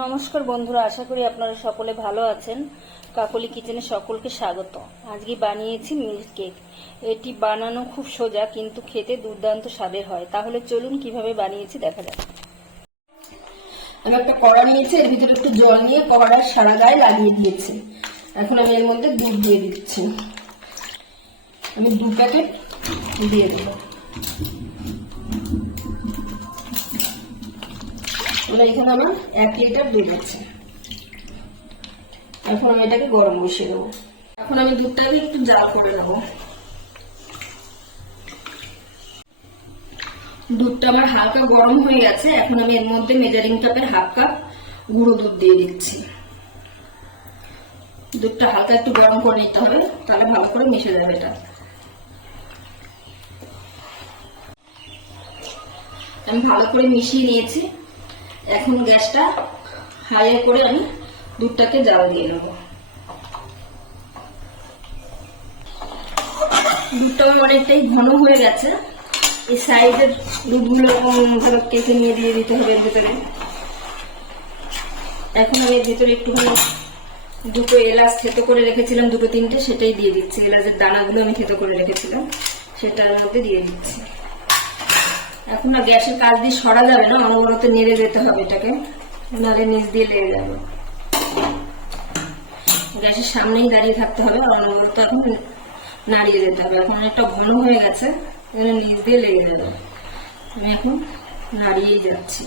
নমস্কার বন্ধুরা, আশা করি আপনারা সকলে ভালো আছেন। কাকলি কিচেনে সকলকে স্বাগত। আজকে বানিয়েছি মিল্ক কেক। এটি বানানো খুব সোজা, কিন্তু খেতে দুর্দান্ত স্বাদের হয়। তাহলে চলুন কিভাবে বানিয়েছি দেখা যাক। আমি একটা কড়া নিয়েছি, এর ভিতরে একটু জল নিয়ে কড়ার সারা গায়ে লাগিয়ে দিয়েছি। এখন আমি এর মধ্যে দুধ দিয়ে দিচ্ছি। আমি 2 প্যাকেট দিয়ে দেব। এখানে আমার 1 লিটার দুধ আছে। এখন আমি এটাকে গরম বসিয়ে দেবো। এখন আমি দুধটাকে একটু জাল করে নেবো। দুধটা আমার হালকা গরম হয়ে গেছে। এখন আমি এর মধ্যে মেজারিং কাপের 1/2 কাপ গুঁড়ো দুধ দিয়ে দিচ্ছি। দুধটা হালকা একটু গরম করে নিতে হবে, তাহলে ভালো করে মিশে যাবে এটা। আমি ভালো করে মিশিয়ে নিয়েছি। এখন গ্যাসটা হাই করে আমি দুধটাকে জাল দিয়ে নেব। দুধটা অনেকটাই ঘন হয়ে গেছে। এই সাইডের দুধগুলো কেটে নিয়ে দিয়ে দিতে হবে এর ভিতরে। এখন আমি এর ভিতরে একটুখানি 2 এলাচ থেতো করে রেখেছিলাম, 2-3টে, সেটাই দিয়ে দিচ্ছি। এলাচের দানাগুলো আমি থেতো করে রেখেছিলাম, সেটার মধ্যে দিয়ে দিচ্ছি। এখন আর গ্যাসের কাজ দিয়ে সরা যাবে না, অনবরত নেড়ে যেতে হবে এটাকে, নাহলে নিচ দিয়ে লেগে যাবে। গ্যাসের সামনেই দাঁড়িয়ে থাকতে হবে, অনবরত এখন নাড়িয়ে যেতে হবে। এখন একটা ঘন হয়ে গেছে, এখানে নিচ দিয়ে লেগে যাবে। আমি এখন নাড়িয়েই যাচ্ছি।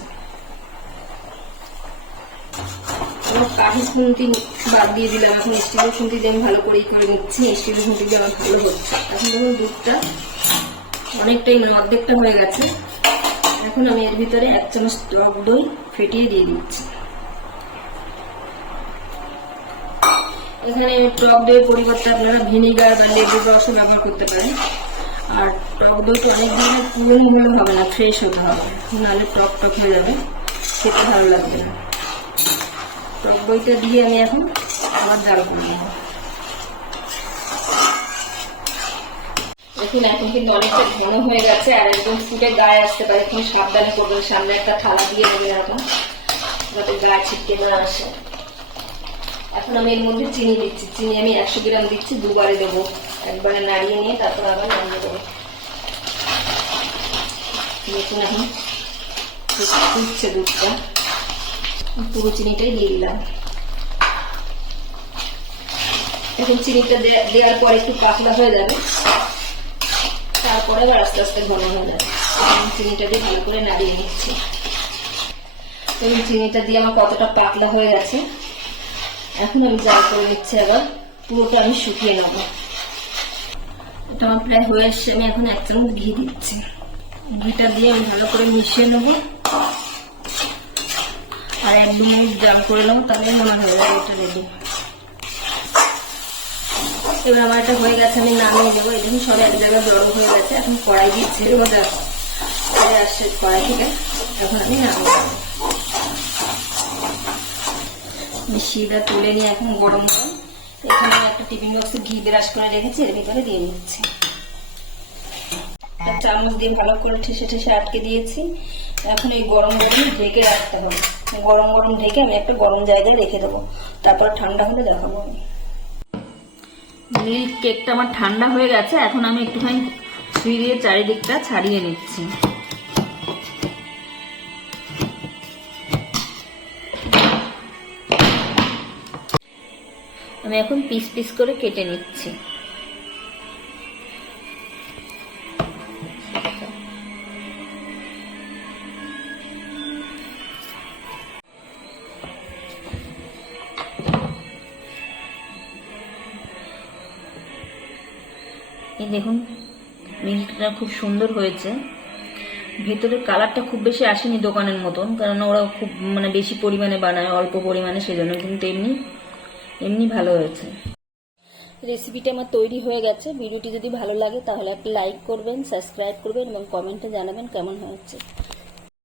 কাঠি খুন্তি বাদ দিয়ে দিলাম, এখন স্টিলের খুন্তি দিয়ে আমি ভালো করেই করে নিচ্ছি। স্টিলের খুন্তি দিয়ে আমার ভালো হচ্ছে। এখন দেখুন দুধটা অনেকটাই, অর্ধেকটা হয়ে গেছে। এখন আমি এর ভিতরে 1 চামচ টক দই ফেটিয়ে দিয়ে দিচ্ছি। এখানে টক দইয়ের পরিবর্তে আপনারা ভিনেগার বা লেবুর রসও ব্যবহার করতে পারেন। আর টক দইটা অনেক দিনের পুরনো হলে হবে না, ফ্রেশ হতে হবে, নাহলে টক টক হয়ে যাবে, খেতে ভালো লাগবে না। টক দইটা দিয়ে আমি এখন আবার জাল করে নেব। এখন কিন্তু অনেকটা ঘন হয়ে গেছে, আর একদম ফুটে গায়ে আসতে পারে। এখন সাবধানে করবেন, সামনে একটা থালা দিয়ে নেবেন এখন, যাতে গায়ে ছিটকে না আসে। এখন আমি এর মধ্যে চিনি দিচ্ছি। চিনি আমি 100 গ্রাম দিচ্ছি, 2 বারে দেবো। একবারে নাড়িয়ে নিয়ে তারপর আবার নামিয়ে দেবো। দেখুন এখন ফুটছে দুধটা, পুরো চিনিটাই দিয়ে দিলাম। এখন চিনিটা দেওয়ার পর একটু পাতলা হয়ে যাবে, তারপরে আবার আস্তে আস্তে ঘন হয়ে যাবে। চিনিটা দিয়ে ভালো করে নাড়িয়ে নিচ্ছি। এবং চিনিটা দিয়ে আমার কতটা পাতলা হয়ে গেছে। এখন আমি জাল করে নিচ্ছি, আবার পুরোটা আমি শুকিয়ে নেবো। এটা আমার প্রায় হয়ে এসছে। আমি এখন 1 চামচ ঘি দিচ্ছি। ঘিটা দিয়ে আমি ভালো করে মিশিয়ে নেবো, আর 1-2 মিনিট জাল করে নেবো, তাহলে মনে হয়ে যাবে এটা রেডি। এবার আমার এটা হয়ে গেছে, আমি নামিয়ে দেবো। এই দেখুন সব এক জায়গায় জড়ো হয়ে গেছে। এখন কড়াই দিয়ে ছেড়ে আসছে কড়াই থেকে। এখন আমি নামিয়ে দেবো। মিশিয়েটা তুলে নিয়ে এখন গরম গরম এখানে আমি একটা টিফিন বক্সে ঘি ব্রাশ করে রেখেছি, এর ভিতরে দিয়ে দিচ্ছি। একটা চামচ দিয়ে ভালো করে ঠেসে ঠেসে আটকে দিয়েছি। এখন এই গরম গরম ঢেকে রাখতে হবে। গরম গরম ঢেকে আমি একটা গরম জায়গায় রেখে দেবো, তারপর ঠান্ডা হলে দেখাবো আমি। মিল্ক কেকটা আমার ঠান্ডা হয়ে গেছে। এখন আমি একটুখানি ছুরি দিয়ে চারিদিকটা ছাড়িয়ে নিচ্ছি। আমি এখন পিস পিস করে কেটে নিচ্ছি। এই দেখুন মিল্কটা খুব সুন্দর হয়েছে। ভেতরের কালারটা খুব বেশি আসেনি দোকানের মতন, কারণ ওরা খুব বেশি পরিমাণে বানায়, অল্প পরিমাণে, সেজন্য। কিন্তু এমনি ভালো হয়েছে। রেসিপিটা আমার তৈরি হয়ে গেছে। ভিডিওটি যদি ভালো লাগে তাহলে একটা লাইক করবেন, সাবস্ক্রাইব করবেন এবং কমেন্টে জানাবেন কেমন হয়েছে।